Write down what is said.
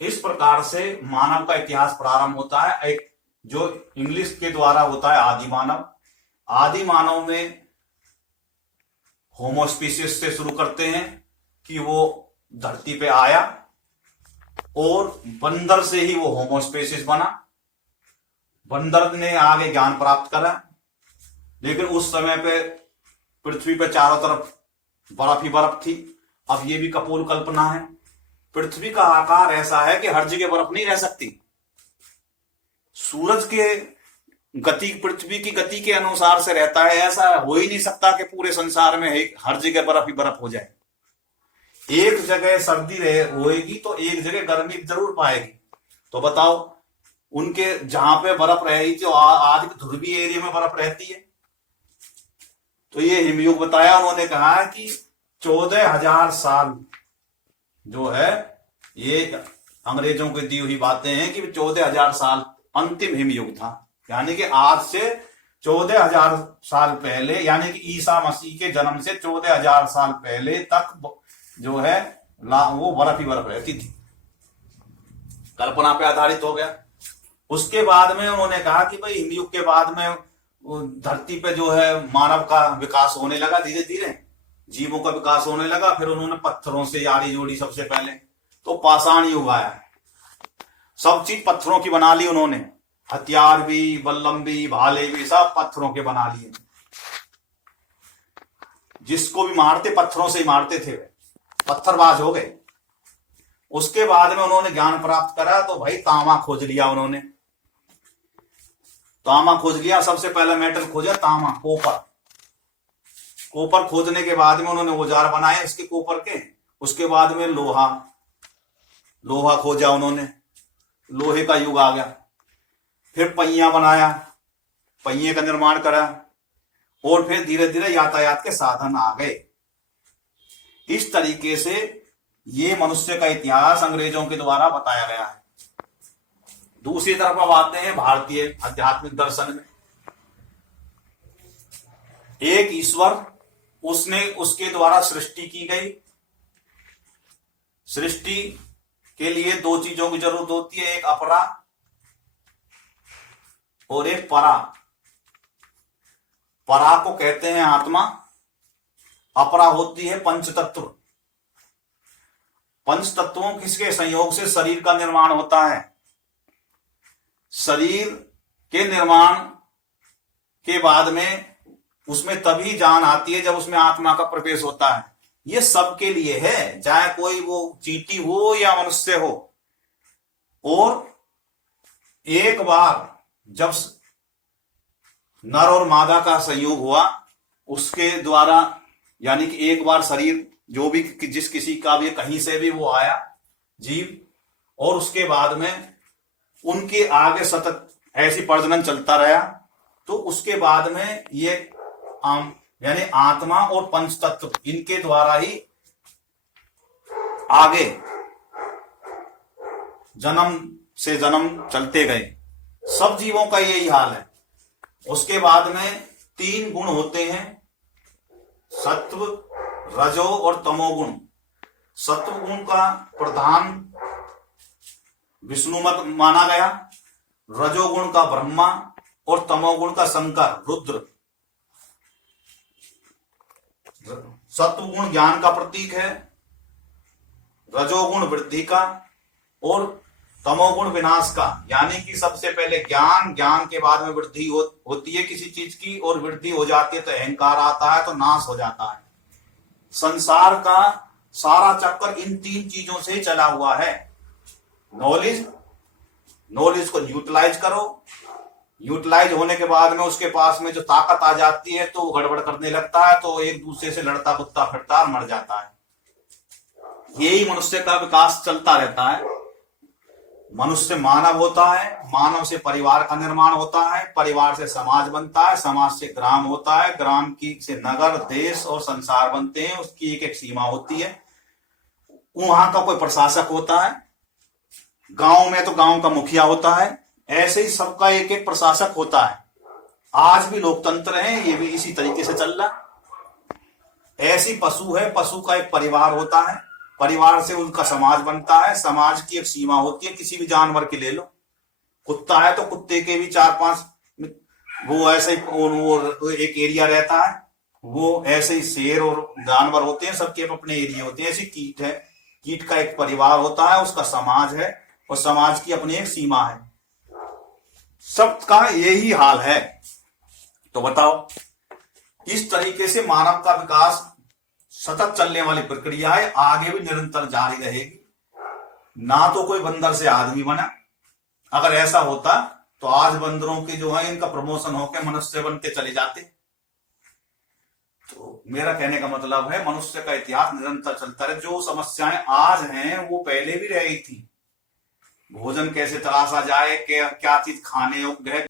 इस प्रकार से मानव का इतिहास प्रारंभ होता है, एक जो इंग्लिश के द्वारा होता है आदि मानव। आदि मानव में होमोस्पीसीज से शुरू करते हैं कि वो धरती पे आया और बंदर से ही वो होमोस्पीसीज बना। बंदर ने आगे ज्ञान प्राप्त करा, लेकिन उस समय पे पृथ्वी पे चारों तरफ बर्फ ही बर्फ थी। अब ये भी कपोल कल्पना है, पृथ्वी का आकार ऐसा है कि हर जगह बर्फ नहीं रह सकती। सूरज के गति पृथ्वी की गति के अनुसार से रहता है, ऐसा हो ही नहीं सकता कि पूरे संसार में हर जगह बर्फ ही बर्फ हो जाए। एक जगह सर्दी होएगी तो एक जगह गर्मी जरूर पाएगी। तो बताओ, उनके जहां पे बर्फ रह रही थी आज ध्रुवीय एरिया में बर्फ रहती है। तो ये हिमयुग बताया उन्होंने, कहा है कि 14,000 साल जो है, ये अंग्रेजों की दी हुई बातें हैं कि 14,000 साल अंतिम हिमयुग था। यानी कि आज से 14,000 साल पहले, यानी कि ईसा मसीह के जन्म से 14,000 साल पहले तक जो है वो बर्फ ही बर्फ रहती थी। कल्पना पे आधारित हो गया। उसके बाद में उन्होंने कहा कि भाई हिमयुग के बाद में धरती पे जो है मानव का विकास होने लगा, धीरे धीरे जीवों का विकास होने लगा। फिर उन्होंने पत्थरों से यारी जोड़ी सबसे पहले, तो पाषाण युग आया। सब चीज पत्थरों की बना ली उन्होंने, हथियार भी, बल्लम भी, भाले भी, सब पत्थरों के बना लिए। जिसको भी मारते पत्थरों से ही मारते थे, पत्थरबाज हो गए। उसके बाद में उन्होंने ज्ञान प्राप्त करा तो भाई तांबा खोज लिया उन्होंने। तांबा खोज लिया, सबसे पहला मेटल खोजा तांबा, कोपर। कोपर खोजने के बाद में उन्होंने औजार बनाए इसके कोपर के। उसके बाद में लोहा, लोहा खोजा उन्होंने, लोहे का युग आ गया। फिर पहिया बनाया, पहिए का निर्माण करा, और फिर धीरे धीरे यातायात के साधन आ गए। इस तरीके से ये मनुष्य का इतिहास अंग्रेजों के द्वारा बताया गया है। दूसरी तरफ अब आते हैं भारतीय आध्यात्मिक दर्शन में। एक ईश्वर, उसने उसके द्वारा सृष्टि की गई। सृष्टि के लिए दो चीजों की जरूरत होती है, एक अपरा और एक परा। परा को कहते हैं आत्मा, अपरा होती है पंच तत्व। पंच तत्वों किसके संयोग से शरीर का निर्माण होता है। शरीर के निर्माण के बाद में उसमें तभी जान आती है जब उसमें आत्मा का प्रवेश होता है। ये सबके लिए है, चाहे कोई वो चींटी हो या मनुष्य हो। और एक बार जब नर और मादा का संयोग हुआ, उसके द्वारा, यानी कि एक बार शरीर जो भी जिस किसी का भी कहीं से भी वो आया जीव, और उसके बाद में उनके आगे सतत ऐसी प्रजनन चलता रहा। तो उसके बाद में ये यानी आत्मा और पंच तत्व, इनके द्वारा ही आगे जन्म से जन्म चलते गए। सब जीवों का यही हाल है। उसके बाद में 3 गुण होते हैं, सत्व, रजो और तमोगुण। सत्व गुण का प्रधान विष्णु मत माना गया, रजोगुण का ब्रह्मा और तमोगुण का शंकर रुद्र। सत्वगुण ज्ञान का प्रतीक है, रजोगुण वृद्धि का और तमोगुण विनाश का। यानी कि सबसे पहले ज्ञान, ज्ञान के बाद में वृद्धि होती है किसी चीज की, और वृद्धि हो जाती है तो अहंकार आता है, तो नाश हो जाता है। संसार का सारा चक्कर इन 3 चीजों से चला हुआ है। नॉलेज को यूटिलाइज करो, यूटिलाइज होने के बाद में उसके पास में जो ताकत आ जाती है तो वो गड़बड़ करने लगता है, तो एक दूसरे से लड़ता कुत्ता फिरता और मर जाता है। यही मनुष्य का विकास चलता रहता है। मनुष्य मानव होता है, मानव से परिवार का निर्माण होता है, परिवार से समाज बनता है, समाज से ग्राम होता है, ग्राम की से नगर, देश और संसार बनते हैं। उसकी एक एक सीमा होती है। वहां का कोई प्रशासक होता है, गांव में तो गांव का मुखिया होता है। ऐसे ही सबका एक एक प्रशासक होता है। आज भी लोकतंत्र है, ये भी इसी तरीके से चल रहा। ऐसी पशु है, पशु का एक परिवार होता है, परिवार से उनका समाज बनता है, समाज की एक सीमा होती है। किसी भी जानवर की ले लो, कुत्ता है तो कुत्ते के भी 4-5 वो ऐसे वो एक एरिया रहता है, वो ऐसे ही शेर और जानवर होते हैं, सबके अपने एरिया होते हैं। ऐसी कीट है, कीट का एक परिवार होता है, उसका समाज है और समाज की अपनी एक सीमा है। सबका यही हाल है। तो बताओ, इस तरीके से मानव का विकास सतत चलने वाली प्रक्रिया है, आगे भी निरंतर जारी रहेगी। ना तो कोई बंदर से आदमी बना, अगर ऐसा होता तो आज बंदरों के जो है इनका प्रमोशन होकर मनुष्य बनते चले जाते। तो मेरा कहने का मतलब है, मनुष्य का इतिहास निरंतर चलता रहे। जो समस्याएं आज हैं वो पहले भी रही थी। भोजन कैसे तलाशा जाए, क्या चीज खाने योग्य है,